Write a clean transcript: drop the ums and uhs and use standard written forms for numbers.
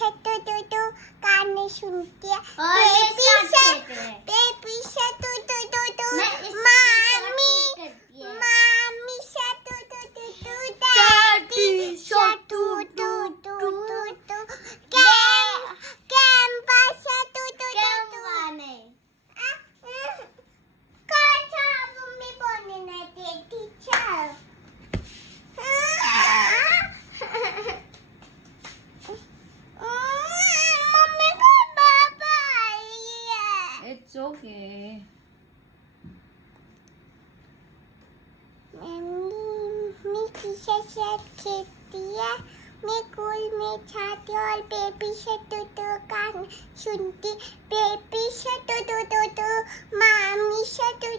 To गाने सुनती है। और ये start करते हैं। बेबी से टू मैं इस मामी करती है। मामी से टू Daddy से टू कैंपस से टू कैमरा नहीं। काचा मम्मी बोलने नहीं दे टीचर। मम्मी को बाबा आई है। It's okay. मम्मी टीचर से खेलती है। मैं स्कूल में जाती और बेबी से टू गाने सुनती। बेबी से टू मामी से टू